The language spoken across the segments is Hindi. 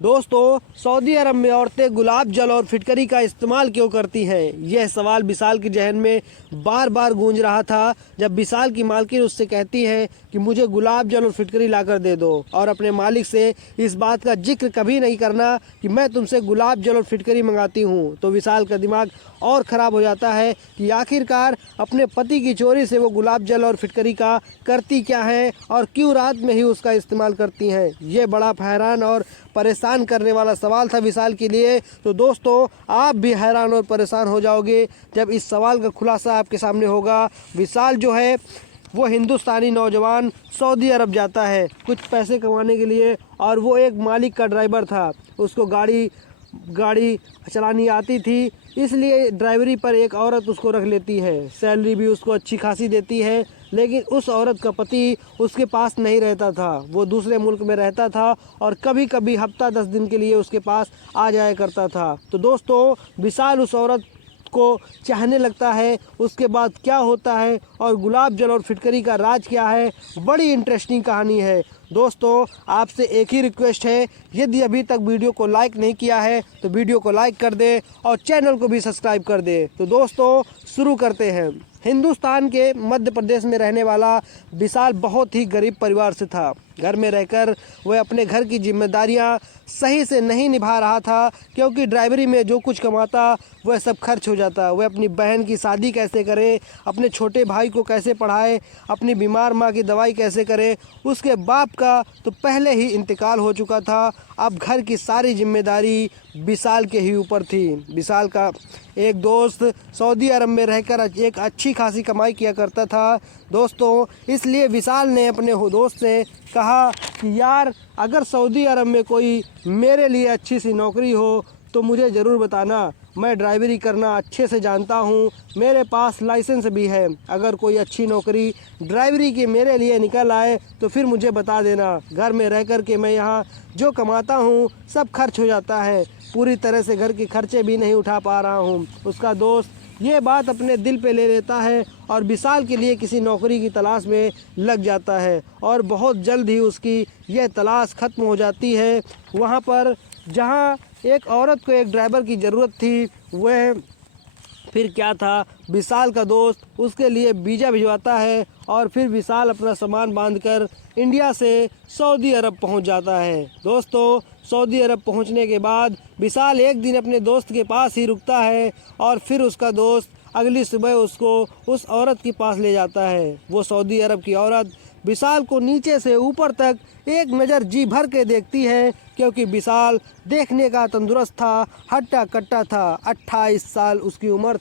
दोस्तों, सऊदी अरब में औरतें गुलाब जल और फिटकरी का इस्तेमाल क्यों करती हैं? यह सवाल विशाल के जहन में बार बार गूंज रहा था जब विशाल की मालकिन उससे कहती है कि मुझे गुलाब जल और फिटकरी लाकर दे दो, और अपने मालिक से इस बात का जिक्र कभी नहीं करना कि मैं तुमसे गुलाब जल और फिटकरी मंगाती हूँ। तो विशाल का दिमाग और ख़राब हो जाता है कि आखिरकार अपने पति की चोरी से वो गुलाब जल और फिटकरी का करती क्या है और क्यों रात में ही उसका इस्तेमाल करती हैं। ये बड़ा हैरान और परेशान करने वाला सवाल था विशाल के लिए। तो दोस्तों, आप भी हैरान और परेशान हो जाओगे जब इस सवाल का खुलासा आपके सामने होगा। विशाल जो है वो हिंदुस्तानी नौजवान सऊदी अरब जाता है कुछ पैसे कमाने के लिए, और वो एक मालिक का ड्राइवर था। उसको गाड़ी चलानी आती थी, इसलिए ड्राइवरी पर एक औरत उसको रख लेती है। सैलरी भी उसको अच्छी खासी देती है, लेकिन उस औरत का पति उसके पास नहीं रहता था। वो दूसरे मुल्क में रहता था और कभी कभी हफ्ता 10 दिन के लिए उसके पास आ जाया करता था। तो दोस्तों, विशाल उस औरत को चाहने लगता है। उसके बाद क्या होता है और गुलाब जल और फिटकरी का राज क्या है, बड़ी इंटरेस्टिंग कहानी है। दोस्तों, आपसे एक ही रिक्वेस्ट है, यदि अभी तक वीडियो को लाइक नहीं किया है तो वीडियो को लाइक कर दे और चैनल को भी सब्सक्राइब कर दे। तो दोस्तों, शुरू करते हैं। हिंदुस्तान के मध्य प्रदेश में रहने वाला विशाल बहुत ही गरीब परिवार से था। घर में रहकर वह अपने घर की जिम्मेदारियां सही से नहीं निभा रहा था, क्योंकि ड्राइवरी में जो कुछ कमाता वह सब खर्च हो जाता। वह अपनी बहन की शादी कैसे करे, अपने छोटे भाई को कैसे पढ़ाए, अपनी बीमार माँ की दवाई कैसे करे। उसके बाप का तो पहले ही इंतकाल हो चुका था। अब घर की सारी जिम्मेदारी विशाल के ही ऊपर थी। विशाल का एक दोस्त सऊदी अरब में रहकर एक अच्छी खासी कमाई किया करता था। दोस्तों, इसलिए विशाल ने अपने दोस्त से कहा कि यार, अगर सऊदी अरब में कोई मेरे लिए अच्छी सी नौकरी हो तो मुझे ज़रूर बताना। मैं ड्राइवरी करना अच्छे से जानता हूँ, मेरे पास लाइसेंस भी है। अगर कोई अच्छी नौकरी ड्राइवरी की मेरे लिए निकल आए तो फिर मुझे बता देना। घर में रह कर के मैं यहाँ जो कमाता हूँ सब खर्च हो जाता है, पूरी तरह से घर के खर्चे भी नहीं उठा पा रहा हूँ। उसका दोस्त ये बात अपने दिल पे ले लेता है और विशाल के लिए किसी नौकरी की तलाश में लग जाता है, और बहुत जल्द ही उसकी यह तलाश ख़त्म हो जाती है। वहाँ पर जहाँ एक औरत को एक ड्राइवर की ज़रूरत थी, वह फिर क्या था, विशाल का दोस्त उसके लिए वीज़ा भिजवाता है और फिर विशाल अपना सामान बांधकर इंडिया से सऊदी अरब पहुंच जाता है। दोस्तों, सऊदी अरब पहुंचने के बाद विशाल एक दिन अपने दोस्त के पास ही रुकता है और फिर उसका दोस्त अगली सुबह उसको उस औरत के पास ले जाता है। वो सऊदी अरब की औरत विशाल को नीचे से ऊपर तक एक नज़र जी भर के देखती है, क्योंकि विशाल देखने का तंदुरुस्त था, हट्टा कट्टा था। 28 साल उसकी उम्र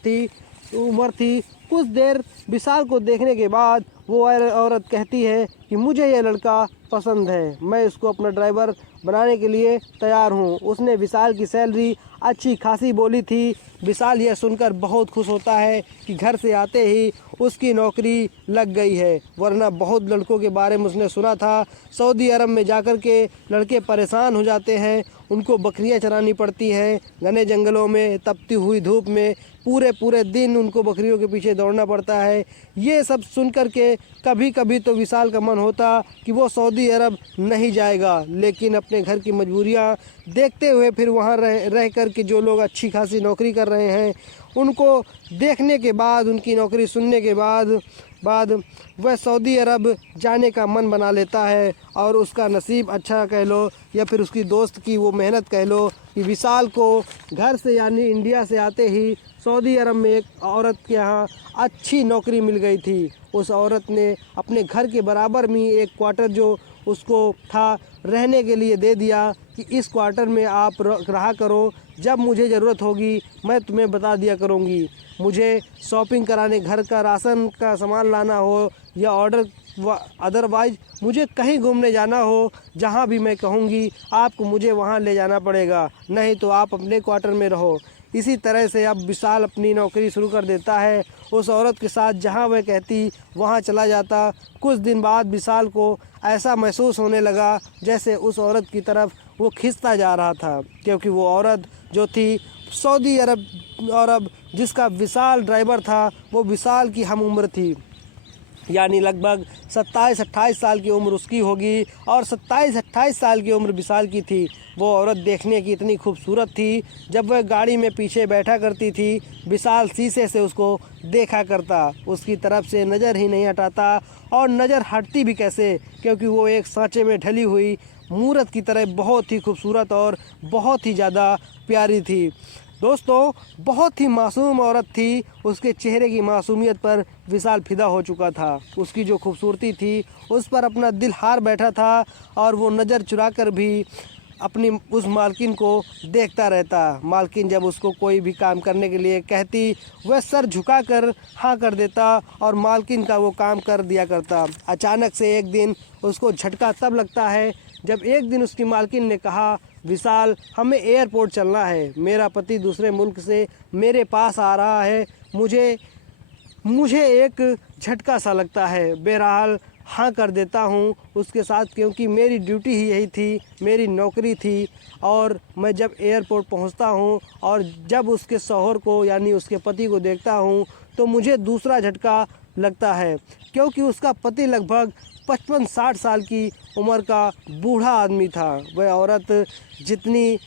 थी। कुछ देर विशाल को देखने के बाद वो औरत कहती है कि मुझे ये लड़का पसंद है, मैं इसको अपना ड्राइवर बनाने के लिए तैयार हूँ। उसने विशाल की सैलरी अच्छी खासी बोली थी। विशाल यह सुनकर बहुत खुश होता है कि घर से आते ही उसकी नौकरी लग गई है, वरना बहुत लड़कों के बारे में उसने सुना था। सऊदी अरब में जाकर के लड़के परेशान हो जाते हैं, उनको बकरियां चरानी पड़ती हैं घने जंगलों में, तपती हुई धूप में पूरे दिन उनको बकरियों के पीछे दौड़ना पड़ता है। ये सब सुन कर के कभी कभी तो विशाल का मन होता कि वो सऊदी अरब नहीं जाएगा, लेकिन अपने घर की मजबूरियां देखते हुए फिर वहाँ रह कर के जो लोग अच्छी खासी नौकरी कर रहे हैं उनको देखने के बाद, उनकी नौकरी सुनने के बाद वह सऊदी अरब जाने का मन बना लेता है। और उसका नसीब अच्छा कह लो या फिर उसकी दोस्त की वो मेहनत कह लो कि विशाल को घर से यानी इंडिया से आते ही सऊदी अरब में एक औरत के यहाँ अच्छी नौकरी मिल गई थी। उस औरत ने अपने घर के बराबर में एक क्वार्टर जो उसको था रहने के लिए दे दिया कि इस क्वार्टर में आप रहा करो, जब मुझे ज़रूरत होगी मैं तुम्हें बता दिया करूँगी। मुझे शॉपिंग कराने, घर का राशन का सामान लाना हो या ऑर्डर अदरवाइज मुझे कहीं घूमने जाना हो, जहाँ भी मैं कहूँगी आपको मुझे वहाँ ले जाना पड़ेगा, नहीं तो आप अपने क्वार्टर में रहो। इसी तरह से अब विशाल अपनी नौकरी शुरू कर देता है। उस औरत के साथ जहाँ वह कहती वहाँ चला जाता। कुछ दिन बाद विशाल को ऐसा महसूस होने लगा जैसे उस औरत की तरफ वो खिंचता जा रहा था, क्योंकि वो औरत जो थी सऊदी अरब जिसका विशाल ड्राइवर था, वो विशाल की हम उम्र थी, यानी लगभग 27-28 साल की उम्र उसकी होगी और 27-28 साल की उम्र विशाल की थी। वो औरत देखने की इतनी खूबसूरत थी, जब वह गाड़ी में पीछे बैठा करती थी विशाल शीशे से उसको देखा करता, उसकी तरफ से नज़र ही नहीं हटाता और नज़र हटती भी कैसे, क्योंकि वो एक सांचे में ढली हुई मूरत की तरह बहुत ही खूबसूरत और बहुत ही ज़्यादा प्यारी थी। दोस्तों, बहुत ही मासूम औरत थी। उसके चेहरे की मासूमियत पर विशाल फिदा हो चुका था। उसकी जो खूबसूरती थी उस पर अपना दिल हार बैठा था और वो नज़र चुराकर भी अपनी उस मालकिन को देखता रहता। मालकिन जब उसको कोई भी काम करने के लिए कहती, वह सर झुकाकर हाँ कर देता और मालकिन का वो काम कर दिया करता। अचानक से एक दिन उसको झटका तब लगता है जब एक दिन उसकी मालकिन ने कहा, विशाल, हमें एयरपोर्ट चलना है, मेरा पति दूसरे मुल्क से मेरे पास आ रहा है, मुझे एक झटका सा लगता है। बहरहाल हाँ कर देता हूँ उसके साथ, क्योंकि मेरी ड्यूटी ही यही थी, मेरी नौकरी थी। और मैं जब एयरपोर्ट पहुँचता हूँ और जब उसके शौहर को यानी उसके पति को देखता हूँ तो मुझे दूसरा झटका लगता है, क्योंकि उसका पति लगभग 55-60 साल की उम्र का बूढ़ा आदमी था। वह औरत जितनी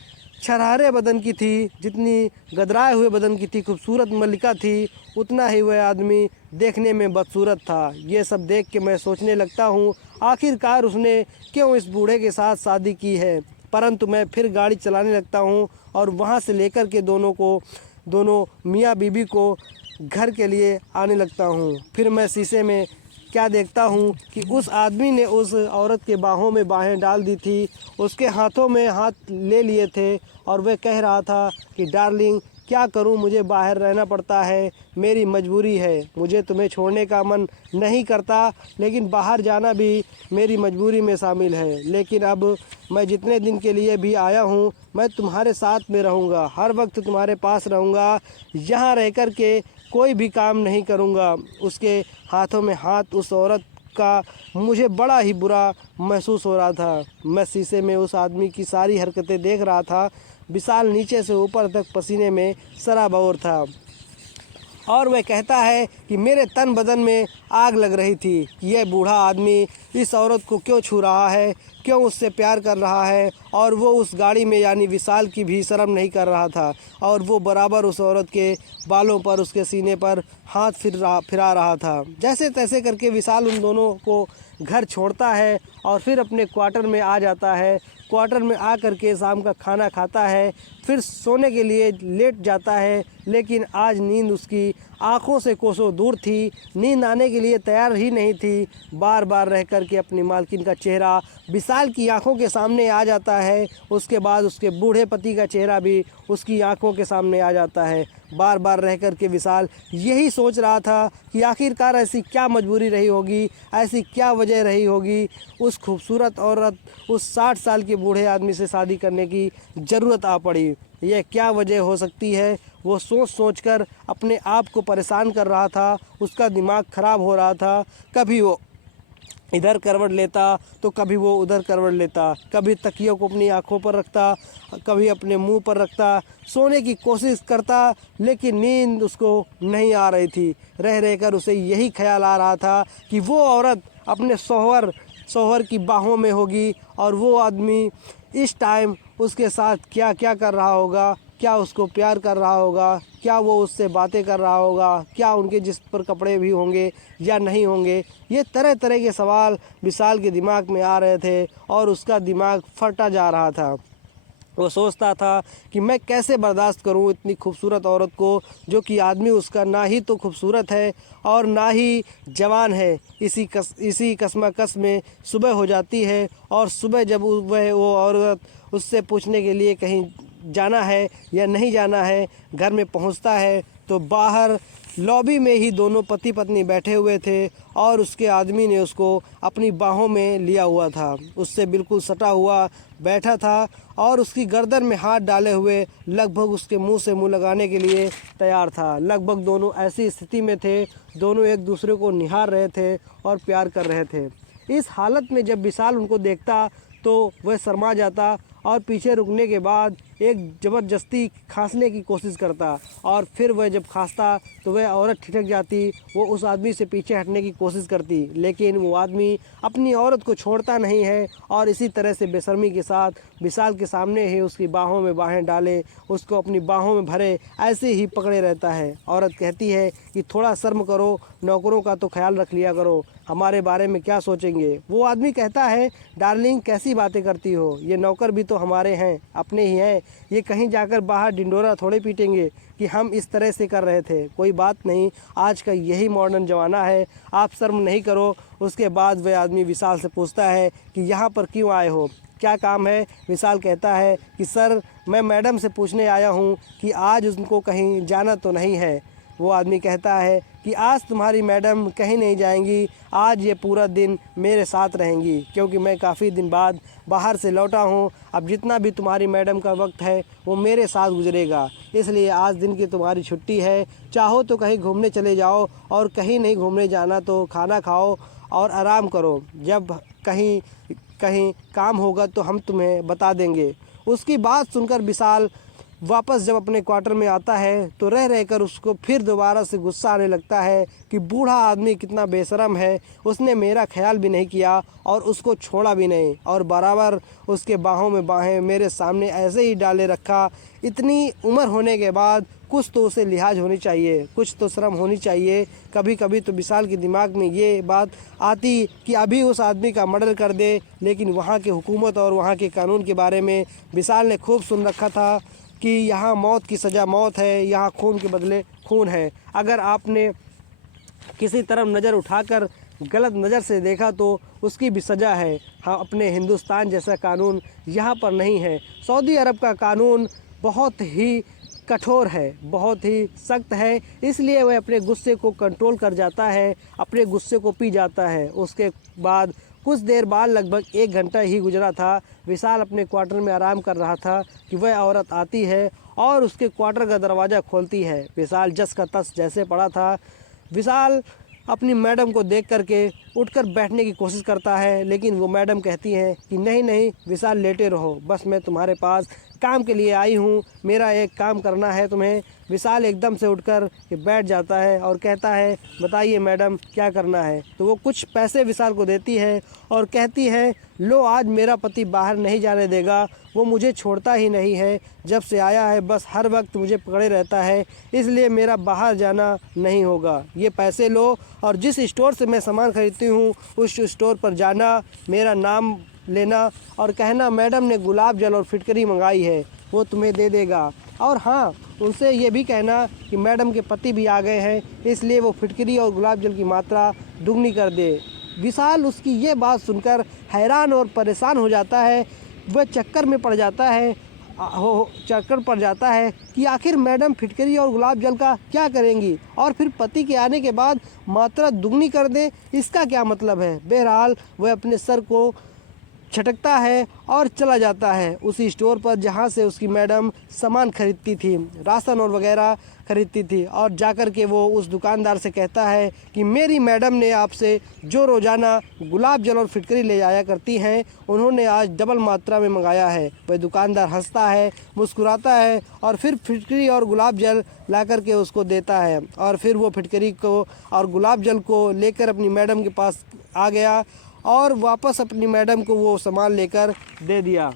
छरहरे बदन की थी, जितनी गदराए हुए बदन की थी, खूबसूरत मल्लिका थी, उतना ही वह आदमी देखने में बदसूरत था। ये सब देख के मैं सोचने लगता हूँ, आखिरकार उसने क्यों इस बूढ़े के साथ शादी की है। परंतु मैं फिर गाड़ी चलाने लगता हूँ और वहाँ से लेकर के दोनों मियाँ बीबी को घर के लिए आने लगता हूँ। फिर मैं शीशे में क्या देखता हूँ कि उस आदमी ने उस औरत के बाहों में बाहें डाल दी थी, उसके हाथों में हाथ ले लिए थे और वह कह रहा था कि डार्लिंग, क्या करूँ, मुझे बाहर रहना पड़ता है, मेरी मजबूरी है, मुझे तुम्हें छोड़ने का मन नहीं करता, लेकिन बाहर जाना भी मेरी मजबूरी में शामिल है। लेकिन अब मैं जितने दिन के लिए भी आया हूँ, मैं तुम्हारे साथ में रहूँगा, हर वक्त तुम्हारे पास रहूँगा, यहाँ रह कर के कोई भी काम नहीं करूँगा। उसके हाथों में हाथ उस औरत का मुझे बड़ा ही बुरा महसूस हो रहा था। मैं शीशे में उस आदमी की सारी हरकतें देख रहा था। विशाल नीचे से ऊपर तक पसीने में सराबोर था और वह कहता है कि मेरे तन बदन में आग लग रही थी कि यह बूढ़ा आदमी इस औरत को क्यों छू रहा है, क्यों उससे प्यार कर रहा है। और वो उस गाड़ी में यानी विशाल की भी शर्म नहीं कर रहा था और वो बराबर उस औरत के बालों पर, उसके सीने पर हाथ फिरा रहा था। जैसे तैसे करके विशाल उन दोनों को घर छोड़ता है और फिर अपने क्वार्टर में आ जाता है। क्वार्टर में आ कर के शाम का खाना खाता है, फिर सोने के लिए लेट जाता है। लेकिन आज नींद उसकी आँखों से कोसों दूर थी, नींद आने के लिए तैयार ही नहीं थी। बार बार रह कर के अपनी मालकिन का चेहरा विशाल की आंखों के सामने आ जाता है। उसके बाद उसके बूढ़े पति का चेहरा भी उसकी आंखों के सामने आ जाता है। बार बार रह कर के विशाल यही सोच रहा था कि आखिरकार ऐसी क्या मजबूरी रही होगी, ऐसी क्या वजह रही होगी उस खूबसूरत औरत, उस 60 साल के बूढ़े आदमी से शादी करने की ज़रूरत आ पड़ी। यह क्या वजह हो सकती है, वो सोच सोच कर अपने आप को परेशान कर रहा था। उसका दिमाग ख़राब हो रहा था। कभी वो इधर करवट लेता तो कभी वो उधर करवट लेता, कभी तकियों को अपनी आंखों पर रखता, कभी अपने मुंह पर रखता, सोने की कोशिश करता, लेकिन नींद उसको नहीं आ रही थी। रह रहकर उसे यही ख्याल आ रहा था कि वो औरत अपने शौहर की बाहों में होगी और वो आदमी इस टाइम उसके साथ क्या क्या कर रहा होगा, क्या उसको प्यार कर रहा होगा, क्या वो उससे बातें कर रहा होगा, क्या उनके जिस्म पर कपड़े भी होंगे या नहीं होंगे। ये तरह तरह के सवाल विशाल के दिमाग में आ रहे थे और उसका दिमाग फटा जा रहा था। वो सोचता था कि मैं कैसे बर्दाश्त करूं इतनी खूबसूरत औरत को, जो कि आदमी उसका ना ही तो खूबसूरत है और ना ही जवान है। इसी कशमकश में सुबह हो जाती है और सुबह जब वो औरत उससे पूछने के लिए कहीं जाना है या नहीं जाना है, घर में पहुंचता है तो बाहर लॉबी में ही दोनों पति पत्नी बैठे हुए थे और उसके आदमी ने उसको अपनी बाहों में लिया हुआ था, उससे बिल्कुल सटा हुआ बैठा था और उसकी गर्दन में हाथ डाले हुए लगभग उसके मुंह से मुंह लगाने के लिए तैयार था। लगभग दोनों ऐसी स्थिति में थे, दोनों एक दूसरे को निहार रहे थे और प्यार कर रहे थे। इस हालत में जब विशाल उनको देखता तो वह शर्मा जाता और पीछे रुकने के बाद एक ज़बरदस्ती खांसने की कोशिश करता, और फिर वह जब खांसता तो वह औरत ठिठक जाती। वो उस आदमी से पीछे हटने की कोशिश करती, लेकिन वो आदमी अपनी औरत को छोड़ता नहीं है और इसी तरह से बेशर्मी के साथ विशाल के सामने ही उसकी बाहों में बाहें डाले, उसको अपनी बाहों में भरे ऐसे ही पकड़े रहता है। औरत कहती है कि थोड़ा शर्म करो, नौकरों का तो ख्याल रख लिया करो, हमारे बारे में क्या सोचेंगे। वो आदमी कहता है, डार्लिंग कैसी बातें करती हो, ये नौकर भी तो हमारे हैं, अपने ही हैं, ये कहीं जाकर बाहर डिंडोरा थोड़े पीटेंगे कि हम इस तरह से कर रहे थे। कोई बात नहीं, आज का यही मॉडर्न ज़माना है, आप शर्म नहीं करो। उसके बाद वह आदमी विशाल से पूछता है कि यहाँ पर क्यों आए हो, क्या काम है। विशाल कहता है कि सर, मैं मैडम से पूछने आया हूँ कि आज उनको कहीं जाना तो नहीं है। वो आदमी कहता है कि आज तुम्हारी मैडम कहीं नहीं जाएंगी, आज ये पूरा दिन मेरे साथ रहेंगी, क्योंकि मैं काफ़ी दिन बाद बाहर से लौटा हूँ। अब जितना भी तुम्हारी मैडम का वक्त है वो मेरे साथ गुजरेगा, इसलिए आज दिन की तुम्हारी छुट्टी है, चाहो तो कहीं घूमने चले जाओ, और कहीं नहीं घूमने जाना तो खाना खाओ और आराम करो, जब कहीं कहीं काम होगा तो हम तुम्हें बता देंगे। उसकी बात सुनकर विशाल वापस जब अपने क्वार्टर में आता है तो रह रहकर उसको फिर दोबारा से गुस्सा आने लगता है कि बूढ़ा आदमी कितना बेशरम है, उसने मेरा ख्याल भी नहीं किया और उसको छोड़ा भी नहीं, और बराबर उसके बाहों में बाहें मेरे सामने ऐसे ही डाले रखा। इतनी उम्र होने के बाद कुछ तो उसे लिहाज होनी चाहिए, कुछ तो शर्म होनी चाहिए। कभी कभी तो विशाल के दिमाग में ये बात आती कि अभी उस आदमी का मर्डर कर दे, लेकिन वहाँ की हुकूमत और वहाँ के कानून के बारे में विशाल ने खूब सुन रखा था कि यहाँ मौत की सज़ा मौत है, यहाँ खून के बदले खून है। अगर आपने किसी तरफ नज़र उठाकर गलत नज़र से देखा तो उसकी भी सज़ा है। हाँ, अपने हिंदुस्तान जैसा कानून यहाँ पर नहीं है। सऊदी अरब का कानून बहुत ही कठोर है, बहुत ही सख्त है, इसलिए वह अपने गुस्से को कंट्रोल कर जाता है, अपने गुस्से को पी जाता है। उसके बाद कुछ देर बाद, लगभग 1 घंटा ही गुजरा था, विशाल अपने क्वार्टर में आराम कर रहा था कि वह औरत आती है और उसके क्वार्टर का दरवाज़ा खोलती है। विशाल जस का तस जैसे पड़ा था। विशाल अपनी मैडम को देख करके उठकर बैठने की कोशिश करता है, लेकिन वो मैडम कहती हैं कि नहीं नहीं विशाल, लेटे रहो, बस मैं तुम्हारे पास काम के लिए आई हूँ, मेरा एक काम करना है तुम्हें। विशाल एकदम से उठकर बैठ जाता है और कहता है, बताइए मैडम क्या करना है। तो वो कुछ पैसे विशाल को देती है और कहती है, लो, आज मेरा पति बाहर नहीं जाने देगा, वो मुझे छोड़ता ही नहीं है, जब से आया है बस हर वक्त मुझे पकड़े रहता है, इसलिए मेरा बाहर जाना नहीं होगा। ये पैसे लो और जिस स्टोर से मैं सामान खरीदती हूँ उस स्टोर पर जाना, मेरा नाम लेना और कहना मैडम ने गुलाब जल और फिटकरी मंगाई है, वो तुम्हें दे देगा। और हाँ, उनसे ये भी कहना कि मैडम के पति भी आ गए हैं, इसलिए वो फिटकरी और गुलाब जल की मात्रा दुगनी कर दे। विशाल उसकी ये बात सुनकर हैरान और परेशान हो जाता है। वह चक्कर पड़ जाता है कि आखिर मैडम फिटकरी और गुलाब जल का क्या करेंगी, और फिर पति के आने के बाद मात्रा दुगनी कर दे, इसका क्या मतलब है। बहरहाल वह अपने सर को छटकता है और चला जाता है उसी स्टोर पर जहां से उसकी मैडम सामान खरीदती थी, राशन और वगैरह खरीदती थी, और जाकर के वो उस दुकानदार से कहता है कि मेरी मैडम ने आपसे जो रोज़ाना गुलाब जल और फिटकरी ले जाया करती हैं, उन्होंने आज डबल मात्रा में मंगाया है। वह दुकानदार हंसता है, मुस्कुराता है और फिर फिटकरी और गुलाब जल ला कर के उसको देता है, और फिर वो फिटकरी को और गुलाब जल को लेकर अपनी मैडम के पास आ गया और वापस अपनी मैडम को वो सामान लेकर दे दिया।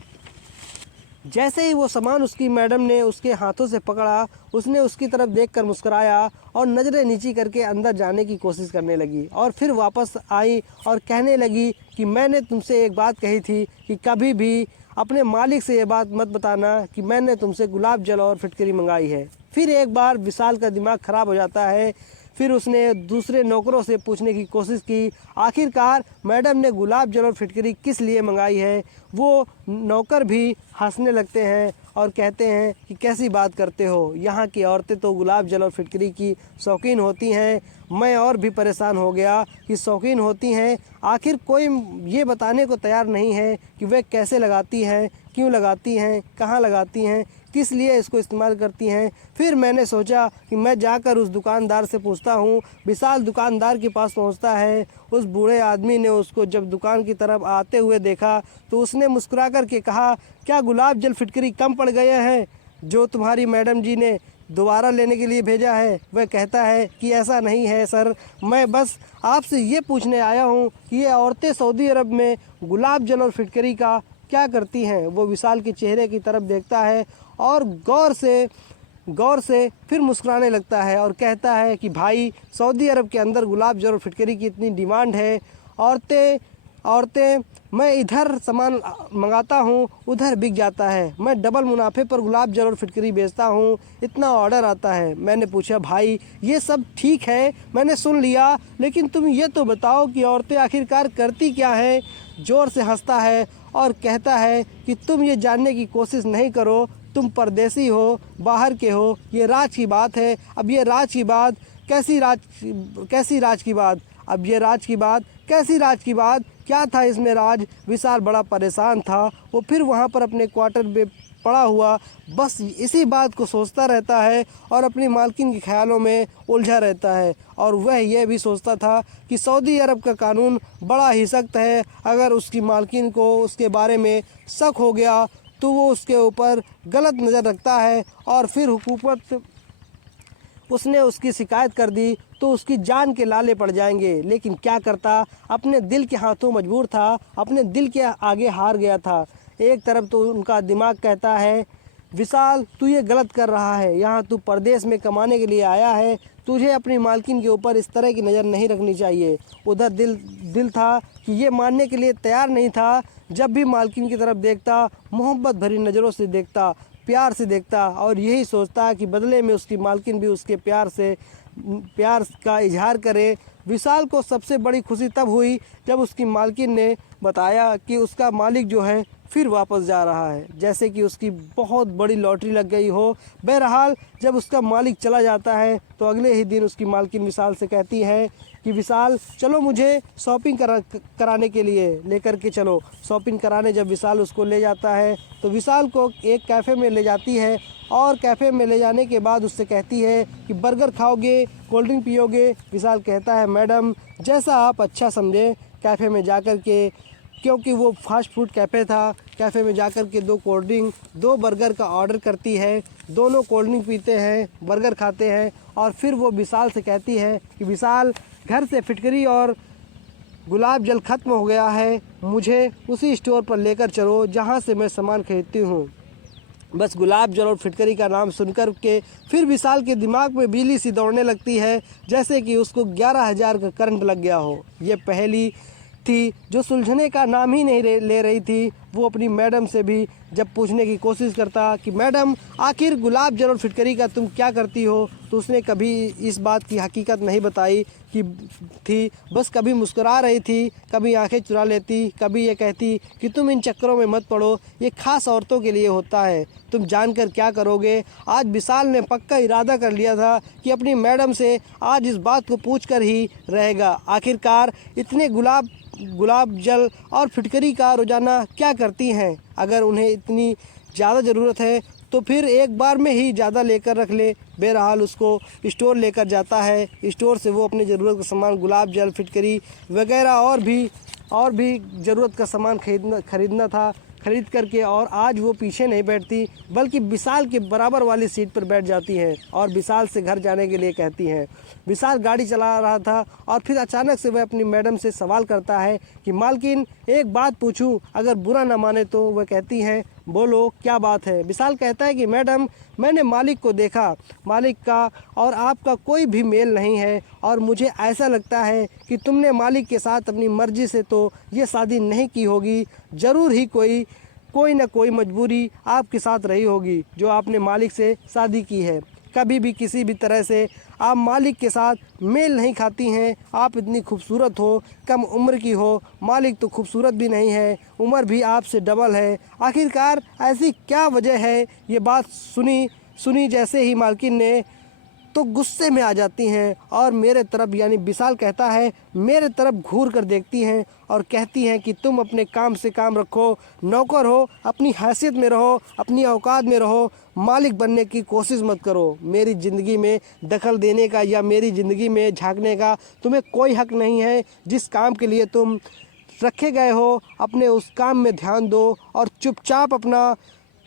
जैसे ही वो सामान उसकी मैडम ने उसके हाथों से पकड़ा, उसने उसकी तरफ देखकर मुस्कुराया और नज़रें नीची करके अंदर जाने की कोशिश करने लगी, और फिर वापस आई और कहने लगी कि मैंने तुमसे एक बात कही थी कि कभी भी अपने मालिक से ये बात मत बताना कि मैंने तुमसे गुलाब जल और फिटकरी मंगाई है। फिर एक बार विशाल का दिमाग ख़राब हो जाता है। फिर उसने दूसरे नौकरों से पूछने की कोशिश की, आखिरकार मैडम ने गुलाब जल और फिटकरी किस लिए मंगाई है। वो नौकर भी हंसने लगते हैं और कहते हैं कि कैसी बात करते हो, यहाँ की औरतें तो गुलाब जल और फिटकरी की शौकीन होती हैं। मैं और भी परेशान हो गया कि शौकीन होती हैं, आखिर कोई ये बताने को तैयार नहीं है कि वे कैसे लगाती हैं, क्यों लगाती हैं, कहाँ लगाती हैं, किस लिए इसको इस्तेमाल करती हैं। फिर मैंने सोचा कि मैं जाकर उस दुकानदार से पूछता हूँ। विशाल दुकानदार के पास पहुँचता है। उस बूढ़े आदमी ने उसको जब दुकान की तरफ आते हुए देखा तो उसने मुस्कुरा कर के कहा, क्या गुलाब जल फिटकरी कम पड़ गए हैं जो तुम्हारी मैडम जी ने दोबारा लेने के लिए भेजा है। वह कहता है कि ऐसा नहीं है सर, मैं बस आपसे ये पूछने आया हूँ कि ये औरतें सऊदी अरब में गुलाब जल और फिटकरी का क्या करती हैं। वो विशाल के चेहरे की तरफ देखता है और गौर से फिर मुस्कुराने लगता है और कहता है कि भाई, सऊदी अरब के अंदर गुलाब जल और फिटकरी की इतनी डिमांड है, औरतें मैं इधर सामान मंगाता हूँ उधर बिक जाता है, मैं डबल मुनाफे पर गुलाब जल और फिटकरी बेचता हूँ, इतना ऑर्डर आता है। मैंने पूछा, भाई ये सब ठीक है, मैंने सुन लिया, लेकिन तुम ये तो बताओ कि औरतें आखिरकार करती क्या हैं। ज़ोर से हंसता है और कहता है कि तुम ये जानने की कोशिश नहीं करो, तुम परदेसी हो, बाहर के हो, ये राज की बात है। अब ये राज की बात कैसी राज की बात अब ये राज की बात कैसी राज की बात क्या था इसमें राज। विशाल बड़ा परेशान था। वो फिर वहाँ पर अपने क्वार्टर में पड़ा हुआ बस इसी बात को सोचता रहता है और अपनी मालकिन के ख्यालों में उलझा रहता है। और वह यह भी सोचता था कि सऊदी अरब का कानून बड़ा ही सख्त है, अगर उसकी मालकिन को उसके बारे में शक हो गया तो वो उसके ऊपर गलत नज़र रखता है और फिर हुकूमत उसने उसकी शिकायत कर दी तो उसकी जान के लाले पड़ जाएंगे। लेकिन क्या करता, अपने दिल के हाथों मजबूर था, अपने दिल के आगे हार गया था। एक तरफ तो उनका दिमाग कहता है, विशाल तू ये गलत कर रहा है, यहाँ तू परदेश में कमाने के लिए आया है, तुझे अपनी मालकिन के ऊपर इस तरह की नज़र नहीं रखनी चाहिए। उधर दिल था कि ये मानने के लिए तैयार नहीं था। जब भी मालकिन की तरफ देखता, मोहब्बत भरी नज़रों से देखता, प्यार से देखता और यही सोचता कि बदले में उसकी मालकिन भी उसके प्यार का इजहार करे। विशाल को सबसे बड़ी खुशी तब हुई जब उसकी मालकिन ने बताया कि उसका मालिक जो है फिर वापस जा रहा है, जैसे कि उसकी बहुत बड़ी लॉटरी लग गई हो। बहरहाल जब उसका मालिक चला जाता है तो अगले ही दिन उसकी मालकिन विशाल से कहती है कि विशाल चलो मुझे शॉपिंग कराने के लिए लेकर के चलो। शॉपिंग कराने जब विशाल उसको ले जाता है तो विशाल को एक कैफ़े में ले जाती है और कैफ़े में ले जाने के बाद उससे कहती है कि बर्गर खाओगे, कोल्ड ड्रिंक पियोगे। विशाल कहता है, मैडम जैसा आप अच्छा समझें। कैफ़े में जाकर के, क्योंकि वो फास्ट फूड कैफ़े था, कैफ़े में जाकर के 2 कोल्ड ड्रिंक 2 बर्गर का ऑर्डर करती है। दोनों कोल्ड ड्रिंक पीते हैं, बर्गर खाते हैं और फिर वो विशाल से कहती है कि विशाल घर से फिटकरी और गुलाब जल ख़त्म हो गया है, मुझे उसी स्टोर पर लेकर चलो जहाँ से मैं सामान खरीदती हूँ। बस गुलाब जल और फिटकरी का नाम सुनकर के फिर विशाल के दिमाग में बिजली सी दौड़ने लगती है, जैसे कि उसको 11,000 का करंट लग गया हो। ये पहली थी जो सुलझने का नाम ही नहीं ले रही थी। वो अपनी मैडम से भी जब पूछने की कोशिश करता कि मैडम आखिर गुलाब जल और फिटकरी का तुम क्या करती हो, तो उसने कभी इस बात की हकीकत नहीं बताई कि थी। बस कभी मुस्कुरा रही थी, कभी आंखें चुरा लेती, कभी ये कहती कि तुम इन चक्करों में मत पड़ो, ये खास औरतों के लिए होता है, तुम जानकर क्या करोगे। आज विशाल ने पक्का इरादा कर लिया था कि अपनी मैडम से आज इस बात को पूछ कर ही रहेगा, आखिरकार इतने गुलाब जल और फिटकरी का रोज़ाना क्या करती हैं। अगर उन्हें इतनी ज़्यादा ज़रूरत है तो फिर एक बार में ही ज़्यादा लेकर रख ले। बहरहाल उसको स्टोर लेकर जाता है। स्टोर से वो अपनी ज़रूरत का सामान, गुलाब जल, फिटकरी वगैरह और भी ज़रूरत का सामान खरीदना था। खरीद करके और आज वो पीछे नहीं बैठती बल्कि विशाल के बराबर वाली सीट पर बैठ जाती हैं और विशाल से घर जाने के लिए कहती हैं। विशाल गाड़ी चला रहा था और फिर अचानक से वह अपनी मैडम से सवाल करता है कि मालकिन एक बात पूछूं, अगर बुरा ना माने तो। वह कहती हैं, बोलो क्या बात है। विशाल कहता है कि मैडम मैंने मालिक को देखा, मालिक का और आपका कोई भी मेल नहीं है और मुझे ऐसा लगता है कि तुमने मालिक के साथ अपनी मर्जी से तो ये शादी नहीं की होगी, ज़रूर ही कोई ना कोई मजबूरी आपके साथ रही होगी जो आपने मालिक से शादी की है। कभी भी किसी भी तरह से आप मालिक के साथ मेल नहीं खाती हैं। आप इतनी खूबसूरत हो, कम उम्र की हो, मालिक तो खूबसूरत भी नहीं है, उम्र भी आपसे डबल है, आखिरकार ऐसी क्या वजह है। ये बात सुनी जैसे ही मालकिन ने तो गुस्से में आ जाती हैं और मेरे तरफ यानी विशाल कहता है मेरे तरफ घूर कर देखती हैं और कहती हैं कि तुम अपने काम से काम रखो, नौकर हो, अपनी हैसियत में रहो, अपनी औकात में रहो, मालिक बनने की कोशिश मत करो। मेरी ज़िंदगी में दखल देने का या मेरी ज़िंदगी में झांकने का तुम्हें कोई हक नहीं है। जिस काम के लिए तुम रखे गए हो अपने उस काम में ध्यान दो और चुपचाप अपना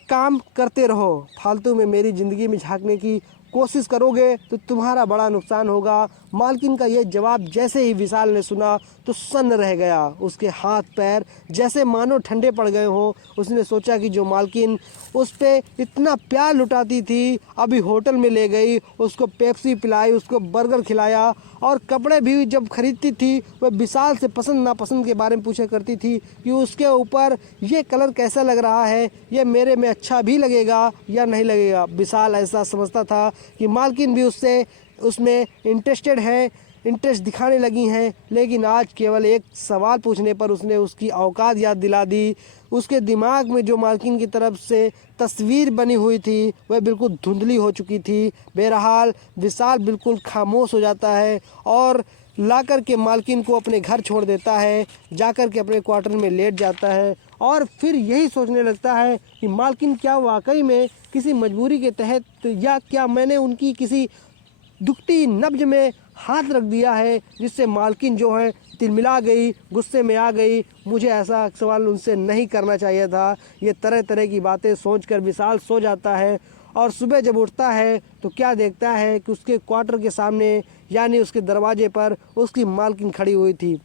काम करते रहो। फालतू में मेरी ज़िंदगी में झांकने की कोशिश करोगे तो तुम्हारा बड़ा नुकसान होगा। मालकिन का ये जवाब जैसे ही विशाल ने सुना तो सन्न रह गया। उसके हाथ पैर जैसे मानो ठंडे पड़ गए हों। उसने सोचा कि जो मालकिन उस पे इतना प्यार लुटाती थी अभी होटल में ले गई, उसको पेप्सी पिलाई, उसको बर्गर खिलाया और कपड़े भी जब खरीदती थी वह विशाल से पसंद नापसंद के बारे में पूछा करती थी कि उसके ऊपर ये कलर कैसा लग रहा है, ये मेरे में अच्छा भी लगेगा या नहीं लगेगा। विशाल ऐसा समझता था कि मालकिन भी उसमें इंटरेस्टेड है, इंटरेस्ट दिखाने लगी हैं। लेकिन आज केवल एक सवाल पूछने पर उसने उसकी औकात याद दिला दी। उसके दिमाग में जो मालकिन की तरफ से तस्वीर बनी हुई थी वह बिल्कुल धुंधली हो चुकी थी। बहरहाल विशाल बिल्कुल खामोश हो जाता है और लाकर के मालकिन को अपने घर छोड़ देता है, जाकर के अपने क्वार्टर में लेट जाता है और फिर यही सोचने लगता है कि मालकिन क्या वाकई में किसी मजबूरी के तहत या क्या मैंने उनकी किसी दुखती नब्ज में हाथ रख दिया है जिससे मालकिन जो है तिलमिला गई, गुस्से में आ गई। मुझे ऐसा सवाल उनसे नहीं करना चाहिए था। ये तरह तरह की बातें सोचकर विशाल सो जाता है और सुबह जब उठता है तो क्या देखता है कि उसके क्वार्टर के सामने यानी उसके दरवाजे पर उसकी मालकिन खड़ी हुई थी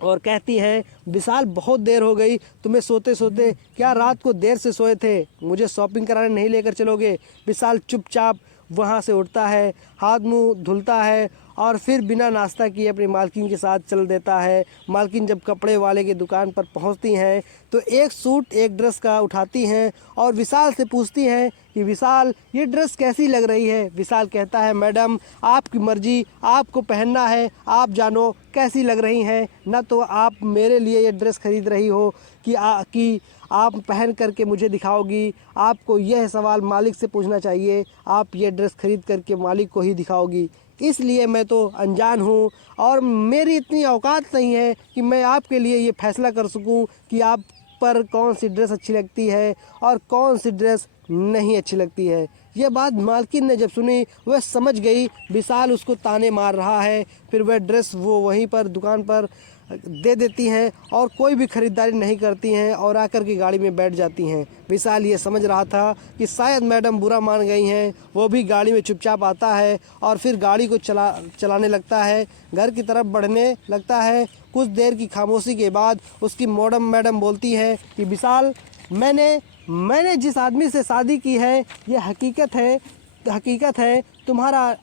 और कहती है विशाल बहुत देर हो गई तुम्हें सोते सोते, क्या रात को देर से सोए थे, मुझे शॉपिंग कराने नहीं लेकर चलोगे। विशाल चुपचाप वहाँ से उठता है, हाथ मुंह धुलता है और फिर बिना नाश्ता किए अपनी मालकिन के साथ चल देता है। मालकिन जब कपड़े वाले की दुकान पर पहुँचती हैं तो एक सूट एक ड्रेस का उठाती हैं और विशाल से पूछती हैं कि विशाल ये ड्रेस कैसी लग रही है। विशाल कहता है मैडम आपकी मर्जी, आपको पहनना है, आप जानो कैसी लग रही हैं। ना तो आप मेरे लिए ये ड्रेस खरीद रही हो कि आप पहन करके मुझे दिखाओगी। आपको यह सवाल मालिक से पूछना चाहिए, आप ये ड्रेस खरीद करके मालिक को ही दिखाओगी। इसलिए मैं तो अनजान हूँ और मेरी इतनी औकात नहीं है कि मैं आपके लिए ये फैसला कर सकूँ कि आप पर कौन सी ड्रेस अच्छी लगती है और कौन सी ड्रेस नहीं अच्छी लगती है। यह बात मालकिन ने जब सुनी वह समझ गई विशाल उसको ताने मार रहा है। फिर वह ड्रेस वो वहीं पर दुकान पर दे देती हैं और कोई भी ख़रीदारी नहीं करती हैं और आकर के गाड़ी में बैठ जाती हैं। विशाल ये समझ रहा था कि शायद मैडम बुरा मान गई हैं। वो भी गाड़ी में चुपचाप आता है और फिर गाड़ी को चलाने लगता है, घर की तरफ बढ़ने लगता है। कुछ देर की खामोशी के बाद उसकी मैडम बोलती है कि विशाल मैंने जिस आदमी से शादी की है ये हकीकत है। तुम्हारा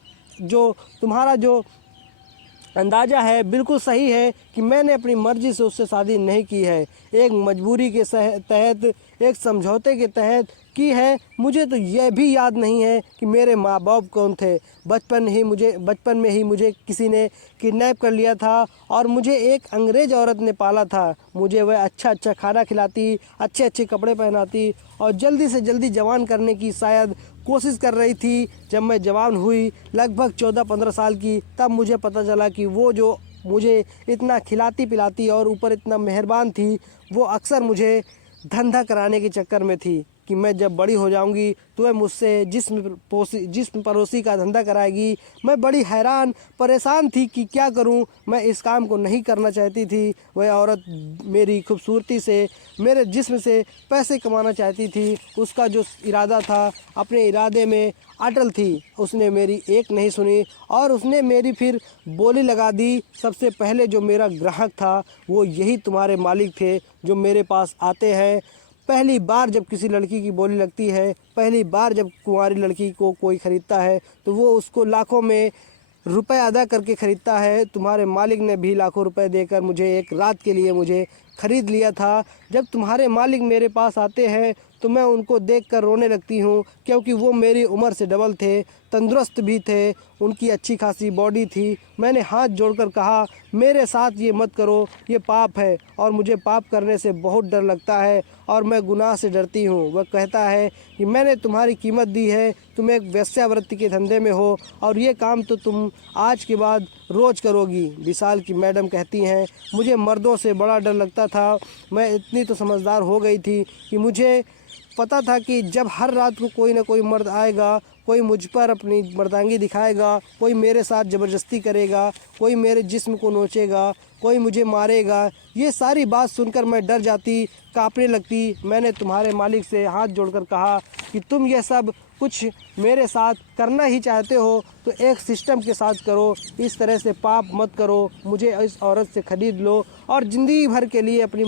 जो अंदाज़ा है बिल्कुल सही है कि मैंने अपनी मर्ज़ी से उससे शादी नहीं की है, एक मजबूरी के तहत, एक समझौते के तहत की है। मुझे तो यह भी याद नहीं है कि मेरे माँ बाप कौन थे। बचपन में ही मुझे किसी ने किडनैप कर लिया था और मुझे एक अंग्रेज़ औरत ने पाला था। मुझे वह अच्छा खाना खिलाती, अच्छे कपड़े पहनाती और जल्दी से जल्दी जवान करने की शायद कोशिश कर रही थी। जब मैं जवान हुई लगभग 14-15 साल की, तब मुझे पता चला कि वो जो मुझे इतना खिलाती पिलाती और ऊपर इतना मेहरबान थी वो अक्सर मुझे धंधा कराने के चक्कर में थी कि मैं जब बड़ी हो जाऊंगी तो वह मुझसे जिस्म परोसी का धंधा कराएगी। मैं बड़ी हैरान परेशान थी कि क्या करूं। मैं इस काम को नहीं करना चाहती थी। वह औरत मेरी खूबसूरती से, मेरे जिस्म से पैसे कमाना चाहती थी। उसका जो इरादा था अपने इरादे में अटल थी। उसने मेरी एक नहीं सुनी और उसने मेरी फिर बोली लगा दी। सबसे पहले जो मेरा ग्राहक था वो यही तुम्हारे मालिक थे जो मेरे पास आते हैं। पहली बार जब किसी लड़की की बोली लगती है, पहली बार जब कुंवारी लड़की को कोई ख़रीदता है तो वो उसको लाखों में रुपए अदा करके ख़रीदता है। तुम्हारे मालिक ने भी लाखों रुपए देकर मुझे एक रात के लिए मुझे ख़रीद लिया था। जब तुम्हारे मालिक मेरे पास आते हैं तो मैं उनको देखकर रोने लगती हूँ क्योंकि वो मेरी उम्र से डबल थे, तंदुरुस्त भी थे, उनकी अच्छी खासी बॉडी थी। मैंने हाथ जोड़कर कहा मेरे साथ ये मत करो, ये पाप है और मुझे पाप करने से बहुत डर लगता है और मैं गुनाह से डरती हूँ। वह कहता है कि मैंने तुम्हारी कीमत दी है, तुम एक वेश्यावृत्ति के धंधे में हो और ये काम तो तुम आज के बाद रोज़ करोगी। विशाल की मैडम कहती हैं, मुझे मर्दों से बड़ा डर लगता था। मैं इतनी तो समझदार हो गई थी कि मुझे पता था कि जब हर रात को कोई ना कोई मर्द आएगा, कोई मुझ पर अपनी मर्दांगी दिखाएगा, कोई मेरे साथ ज़बरदस्ती करेगा, कोई मेरे जिस्म को नोचेगा, कोई मुझे मारेगा। ये सारी बात सुनकर मैं डर जाती, कांपने लगती। मैंने तुम्हारे मालिक से हाथ जोड़कर कहा कि तुम ये सब कुछ मेरे साथ करना ही चाहते हो तो एक सिस्टम के साथ करो, इस तरह से पाप मत करो। मुझे इस औरत से ख़रीद लो और ज़िंदगी भर के लिए अपनी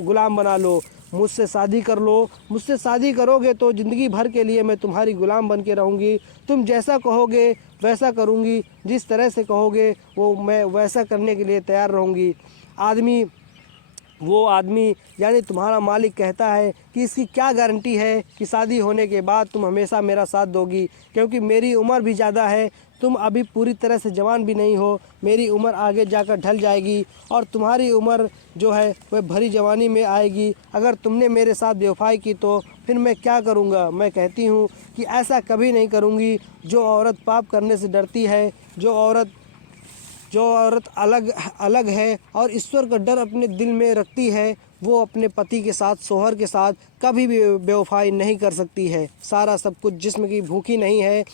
गुलाम बना लो। मुझसे शादी कर लो। मुझसे शादी करोगे तो ज़िंदगी भर के लिए मैं तुम्हारी गुलाम बन के रहूँगी। तुम जैसा कहोगे वैसा करूँगी, जिस तरह से कहोगे वो मैं वैसा करने के लिए तैयार रहूँगी। वो आदमी यानी तुम्हारा मालिक कहता है कि इसकी क्या गारंटी है कि शादी होने के बाद तुम हमेशा मेरा साथ दोगी, क्योंकि मेरी उम्र भी ज़्यादा है, तुम अभी पूरी तरह से जवान भी नहीं हो। मेरी उम्र आगे जाकर ढल जाएगी और तुम्हारी उम्र जो है वह भरी जवानी में आएगी। अगर तुमने मेरे साथ बेवफाई की तो फिर मैं क्या करूँगा। मैं कहती हूँ कि ऐसा कभी नहीं करूँगी। जो औरत पाप करने से डरती है, जो औरत अलग है और ईश्वर का डर अपने दिल में रखती है, वो अपने पति के साथ, शोहर के साथ कभी भी बेवफाई नहीं कर सकती है। सारा सब कुछ जिस्म की भूखी नहीं है।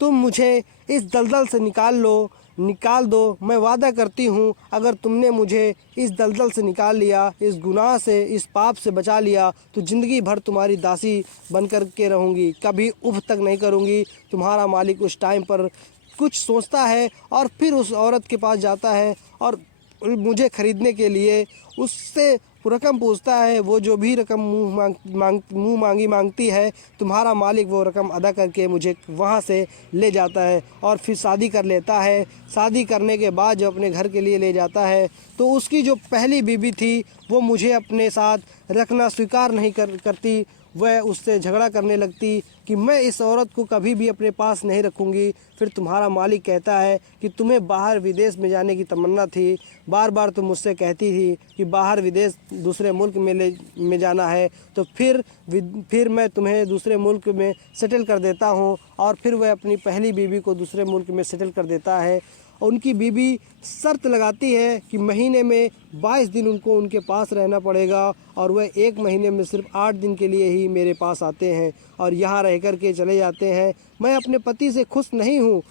तुम मुझे इस दलदल से निकाल दो। मैं वादा करती हूँ, अगर तुमने मुझे इस दलदल से निकाल लिया, इस गुनाह से, इस पाप से बचा लिया, तो ज़िंदगी भर तुम्हारी दासी बन कर के रहूँगी, कभी उफ तक नहीं करूँगी। तुम्हारा मालिक उस टाइम पर कुछ सोचता है और फिर उस औरत के पास जाता है और मुझे ख़रीदने के लिए उससे रकम पूछता है। वो जो भी रकम मुँह मांगी मांगती है, तुम्हारा मालिक वो रकम अदा करके मुझे वहाँ से ले जाता है और फिर शादी कर लेता है। शादी करने के बाद जब अपने घर के लिए ले जाता है तो उसकी जो पहली बीवी थी वो मुझे अपने साथ रखना स्वीकार नहीं करती। वह उससे झगड़ा करने लगती कि मैं इस औरत को कभी भी अपने पास नहीं रखूँगी। फिर तुम्हारा मालिक कहता है कि तुम्हें बाहर विदेश में जाने की तमन्ना थी, बार बार तुम मुझसे कहती थी कि बाहर विदेश दूसरे मुल्क में जाना है, तो फिर मैं तुम्हें दूसरे मुल्क में सेटल कर देता हूँ। और फिर वह अपनी पहली बीवी को दूसरे मुल्क में सेटल कर देता है। उनकी बीवी शर्त लगाती है कि महीने में 22 दिन उनको उनके पास रहना पड़ेगा और वह एक महीने में सिर्फ 8 दिन के लिए ही मेरे पास आते हैं और यहाँ रह कर के चले जाते हैं। मैं अपने पति से खुश नहीं हूँ,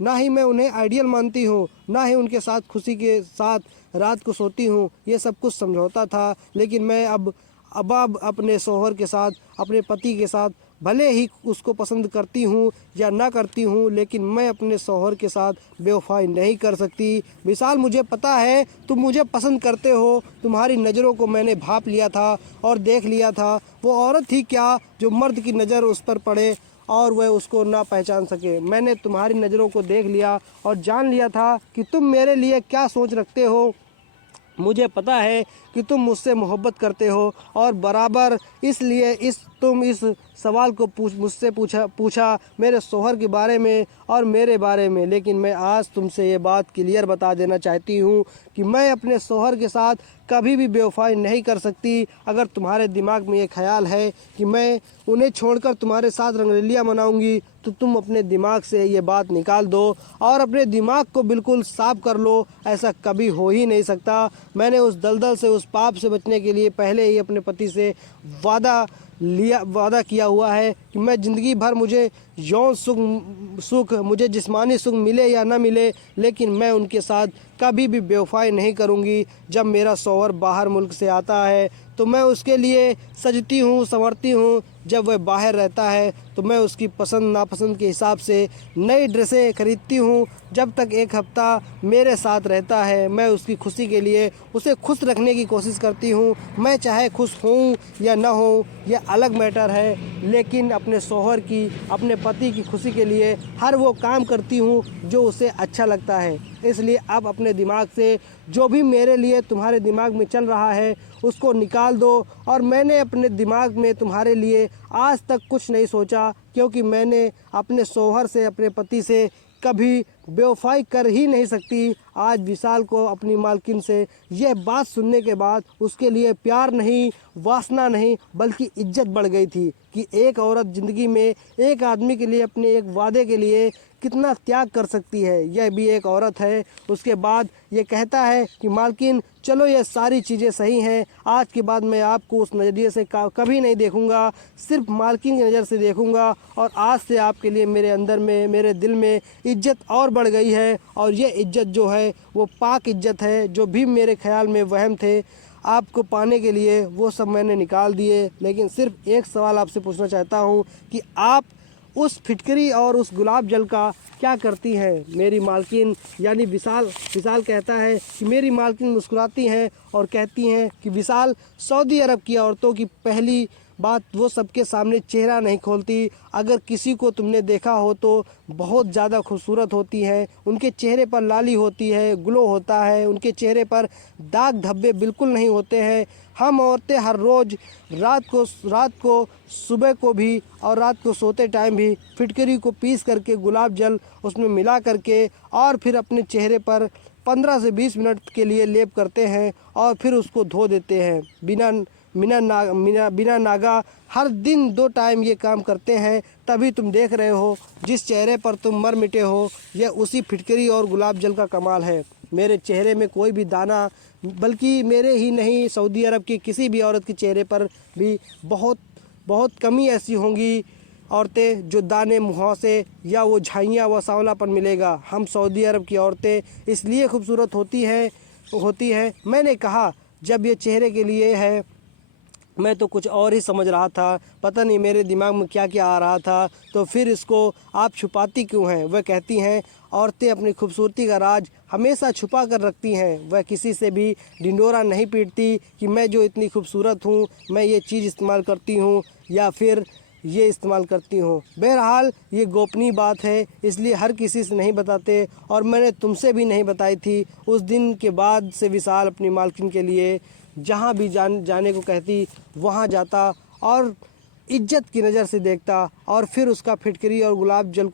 ना ही मैं उन्हें आइडियल मानती हूँ, ना ही उनके साथ खुशी के साथ रात को सोती हूँ। ये सब कुछ समझौता था, लेकिन मैं अब अपने शौहर के साथ, अपने पति के साथ, भले ही उसको पसंद करती हूँ या ना करती हूँ, लेकिन मैं अपने शौहर के साथ बेवफाई नहीं कर सकती। विशाल, मुझे पता है तुम मुझे पसंद करते हो। तुम्हारी नज़रों को मैंने भांप लिया था और देख लिया था। वो औरत ही क्या जो मर्द की नज़र उस पर पड़े और वह उसको ना पहचान सके। मैंने तुम्हारी नज़रों को देख लिया और जान लिया था कि तुम मेरे लिए क्या सोच रखते हो। मुझे पता है कि तुम मुझसे मोहब्बत करते हो और बराबर इसलिए तुम इस सवाल को मुझसे पूछा मेरे शौहर के बारे में और मेरे बारे में। लेकिन मैं आज तुमसे ये बात क्लियर बता देना चाहती हूँ कि मैं अपने शौहर के साथ कभी भी बेवफाई नहीं कर सकती। अगर तुम्हारे दिमाग में ये ख्याल है कि मैं उन्हें छोड़कर तुम्हारे साथ रंगरेलियाँ मनाऊंगी, तो तुम अपने दिमाग से ये बात निकाल दो और अपने दिमाग को बिल्कुल साफ कर लो। ऐसा कभी हो ही नहीं सकता। मैंने उस दलदल से, उस पाप से बचने के लिए पहले ही अपने पति से वादा किया हुआ है कि मैं ज़िंदगी भर, मुझे यौन सुख, मुझे जिस्मानी सुख मिले या ना मिले, लेकिन मैं उनके साथ कभी भी बेवफाई नहीं करूंगी। जब मेरा शौहर बाहर मुल्क से आता है तो मैं उसके लिए सजती हूँ, संवरती हूँ। जब वह बाहर रहता है तो मैं उसकी पसंद नापसंद के हिसाब से नई ड्रेसें खरीदती हूँ। जब तक एक हफ़्ता मेरे साथ रहता है मैं उसकी खुशी के लिए उसे खुश रखने की कोशिश करती हूँ। मैं चाहे खुश हूँ या ना हूँ यह अलग मैटर है, लेकिन अपने शौहर की, अपने पति की खुशी के लिए हर वो काम करती हूँ जो उसे अच्छा लगता है। इसलिए अब अपने दिमाग से जो भी मेरे लिए तुम्हारे दिमाग में चल रहा है उसको निकाल दो। और मैंने अपने दिमाग में तुम्हारे लिए आज तक कुछ नहीं सोचा, क्योंकि मैंने अपने शौहर से, अपने पति से कभी बेवफाई कर ही नहीं सकती। आज विशाल को अपनी मालकिन से यह बात सुनने के बाद उसके लिए प्यार नहीं, वासना नहीं, बल्कि इज्जत बढ़ गई थी कि एक औरत ज़िंदगी में एक आदमी के लिए, अपने एक वादे के लिए कितना त्याग कर सकती है। यह भी एक औरत है। उसके बाद ये कहता है कि मालकिन चलो ये सारी चीज़ें सही हैं, आज के बाद मैं आपको उस नज़रिए से कभी नहीं देखूंगा, सिर्फ मालकिन की नज़र से देखूंगा। और आज से आपके लिए मेरे अंदर में, मेरे दिल में इज्जत और बढ़ गई है। और ये इज्जत जो है वो पाक इज्जत है। जो भी मेरे ख्याल में वहम थे आपको पाने के लिए, वो सब मैंने निकाल दिए। लेकिन सिर्फ एक सवाल आपसे पूछना चाहता हूँ कि आप उस फिटकरी और उस गुलाब जल का क्या करती है? मेरी मालकिन यानी विशाल कहता है कि मेरी मालकिन मुस्कुराती हैं और कहती हैं कि विशाल, सऊदी अरब की औरतों की पहली बात, वो सबके सामने चेहरा नहीं खोलती। अगर किसी को तुमने देखा हो तो बहुत ज़्यादा खूबसूरत होती है। उनके चेहरे पर लाली होती है, ग्लो होता है, उनके चेहरे पर दाग धब्बे बिल्कुल नहीं होते हैं। हम औरतें हर रोज़ रात को सुबह को भी और रात को सोते टाइम भी फिटकरी को पीस करके गुलाब जल उसमें मिला करके और फिर अपने चेहरे पर 15 से 20 मिनट के लिए लेप करते हैं और फिर उसको धो देते हैं। बिना नागा हर दिन 2 टाइम ये काम करते हैं। तभी तुम देख रहे हो जिस चेहरे पर तुम मर मिटे हो, यह उसी फिटकरी और गुलाब जल का कमाल है। मेरे चेहरे में कोई भी दाना, बल्कि मेरे ही नहीं, सऊदी अरब की किसी भी औरत के चेहरे पर भी बहुत कमी ऐसी होंगी औरतें जो दाने मुँह से या वो झाइयाँ व सांवलापन मिलेगा। हम सऊदी अरब की औरतें इसलिए खूबसूरत होती है। मैंने कहा जब ये चेहरे के लिए है, मैं तो कुछ और ही समझ रहा था, पता नहीं मेरे दिमाग में क्या क्या आ रहा था। तो फिर इसको आप छुपाती क्यों हैं? वह कहती हैं औरतें अपनी खूबसूरती का राज हमेशा छुपा कर रखती हैं। वह किसी से भी ढिंढोरा नहीं पीटती कि मैं जो इतनी खूबसूरत हूँ, मैं ये चीज़ इस्तेमाल करती हूँ या फिर ये इस्तेमाल करती हूँ। बहरहाल ये गोपनीय बात है, इसलिए हर किसी से नहीं बताते और मैंने तुमसे भी नहीं बताई थी। उस दिन के बाद से विशाल अपनी मालकिन के लिए जहाँ भी जाने को कहती वहाँ जाता और इज्जत की नज़र से देखता। और फिर उसका फिटकरी और गुलाब जल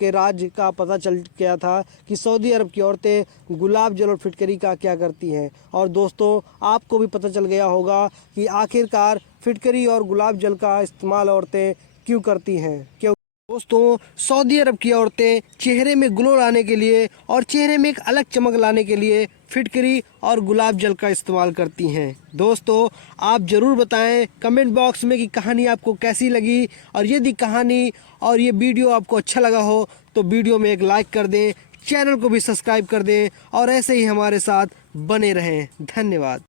के राज का पता चल गया था कि सऊदी अरब की औरतें गुलाब जल और फिटकरी का क्या करती हैं। और दोस्तों, आपको भी पता चल गया होगा कि आखिरकार फिटकरी और गुलाब जल का इस्तेमाल औरतें क्यों करती हैं। क्यों दोस्तों, सऊदी अरब की औरतें चेहरे में ग्लो लाने के लिए और चेहरे में एक अलग चमक लाने के लिए फिटकरी और गुलाब जल का इस्तेमाल करती हैं। दोस्तों, आप ज़रूर बताएं कमेंट बॉक्स में कि कहानी आपको कैसी लगी। और यदि कहानी और ये वीडियो आपको अच्छा लगा हो तो वीडियो में एक लाइक कर दें, चैनल को भी सब्सक्राइब कर दें और ऐसे ही हमारे साथ बने रहें। धन्यवाद।